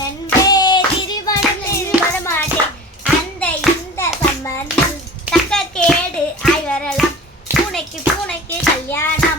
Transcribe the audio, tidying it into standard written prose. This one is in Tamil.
நண்பே திருமணத்தில் வரமாட்டேன் அந்த இந்த சம்பந்தம் தக்க கேடு ஆய் வரலாம் பூனைக்கு கல்யாணம்